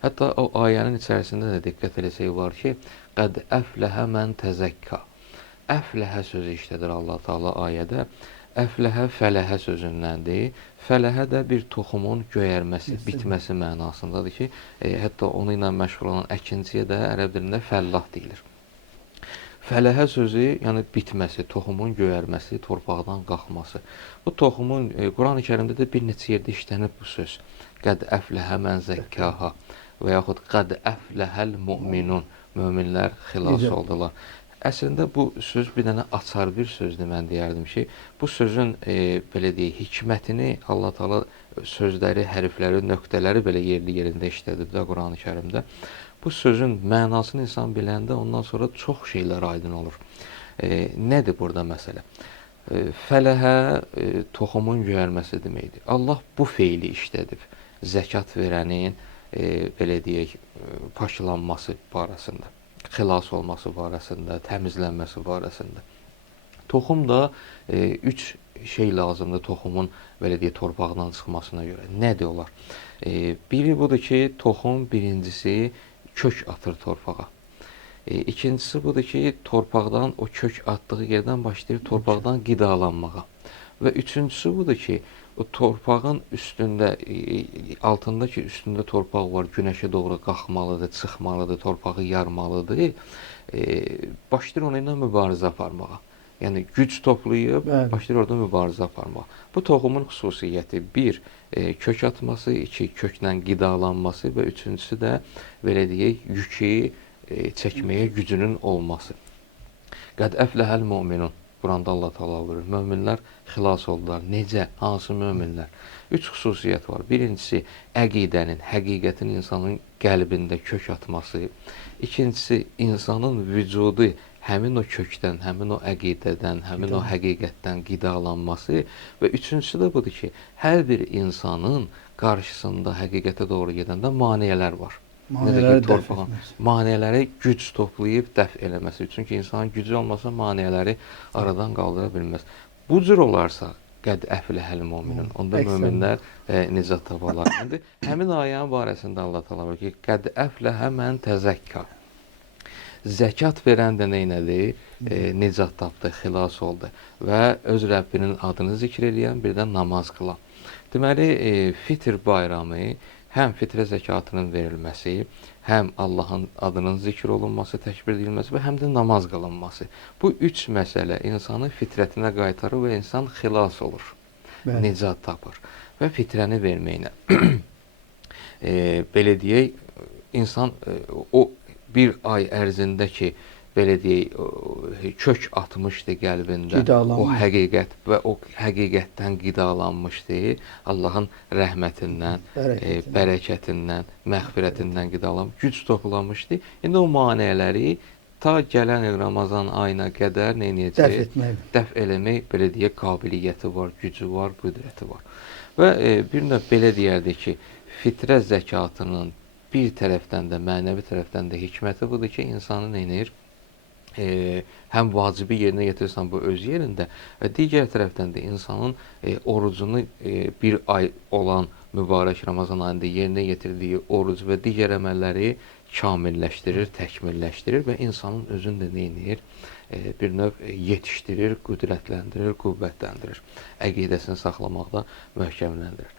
Hətta o ayənin içərisində də diqqət eləsək var ki, qəd əfləhə mən təzəkka. Əfləhə sözü işlədir Allah Taala ayədə. Əfləhə fələhə sözündəndir. Fələhə də bir toxumun göyərməsi, bitməsi mənasındadır ki, hətta onu ilə məşğul olan əkinciyə də ərəb dilində fəllah deyilir. Fələhə sözü, yəni bitməsi, toxumun göyərməsi, torpaqdan qalxması. Bu toxumun Quran-ı Kərimdə də bir neçə yerdə işlənib bu söz. Qəd əfləhə mən zəkkaha və yaxud qəd əfləhəl müminun. Möminlər xilas oldular. Əslində bu söz bir dənə açar bir sözdür, mən deyərdim ki, bu sözün belə deyək, hikmətini Allah Taala sözləri, hərfləri, nöqtələri belə yerli yerində işlədib də Quran-ı Kərimdə. Bu sözün mənasını insan biləndə ondan sonra çox şeylər aydın olur. Nədir burada məsələ? Fələhə toxumun göyərməsi deməkdir. Allah bu feili işlədib. Zəkat verənin belə deyək, paklanması barəsində, xilas olması barəsində, təmizlənməsi barəsində. Toxum da üç şey lazımdır toxumun belə deyək torpaqdan çıxmasına görə. Nədir onlar? Biri budur ki, toxum birincisi kök atır torpağa. İkincisi budur ki, torpaqdan o kök atdığı yerdən başlayır torpaqdan qidalanmağa. Və üçüncüsü budur ki, o torpağın üstündə, altındakı üstündə torpaq var, günəşə doğru qalxmalıdır, çıxmalıdır, torpağı yarmalıdır. Başlayır onu ilə mübarizə aparmağa. Yəni güc toplayıb, başlayır orada mübarizə aparmağa. Bu toxumun xüsusiyyəti bir, kök atması, iki, köklə qidalanması və üçüncüsü də belə deyək, yükü çəkməyə gücünün olması. Qəd əfləhəl müminun. Quranda Allah Taala buyurur. Möminlər xilas oldular. Necə? Hansı möminlər? Üç xüsusiyyət var. Birincisi, əqidənin, həqiqətin insanın qəlbində kök atması. İkincisi, insanın vücudu həmin o kökdən, həmin o əqidədən, həmin o həqiqətdən qidalanması. Və üçüncüsü də budur ki, hər bir insanın qarşısında həqiqətə doğru gedəndə maneələr var. Maneələri güc toplayıb dəf eləməsi. Çünki insanın gücü olmasa maneələri aradan qaldıra bilməz. Bu cür olarsa, qəd əfləhəl müminun. Onda möminlər nicat taparlar. İndi həmin ayənin barəsində Allah Taala buyurur ki, qəd əfləhə mən təzəkka. Zəkat verən də neynədir? Nicat tapdı, xilas oldu və öz Rəbbinin adını zikr eləyən, bir də namaz qılan. Deməli, Fitr bayramı həm fitrə zəkatının verilməsi, həm Allahın adının zikr olunması, təkbir edilməsi və həm də namaz qılınması. Bu üç məsələ insanı fitrətinə qaytarır və insan xilas olur, nicat tapır. Və fitrəni verməklə, belə deyək, insan o bir ay ərzində ki, belə deyək, kök atmışdı qəlbində, o həqiqət və o həqiqətdən qidalanmışdı, Allahın rəhmətindən, bərəkətindən, məğfirətindən qidalanmış, güc toplamışdı. İndi o maneələri ta gələn il Ramazan ayına qədər neynəyəcək? Dəf eləmək, belə deyək, qabiliyyəti var, gücü var, qüdrəti var. Və bir növ belə deyərdik ki, fitrə zəkatının bir tərəfdən də, mənəvi tərəfdən də hikməti budur ki, insanı neynəyir? Həm vacibi yerinə yetirirsən bu öz yerində və digər tərəfdən də insanın orucunu bir ay olan mübarək Ramazan ayında yerinə yetirdiyi oruc və digər əməlləri kamilləşdirir, təkmilləşdirir və insanın özünü də neynir? Bir növ yetişdirir, qüdrətləndirir, qüvvətləndirir. Əqidəsini saxlamaqda möhkəmləndirir.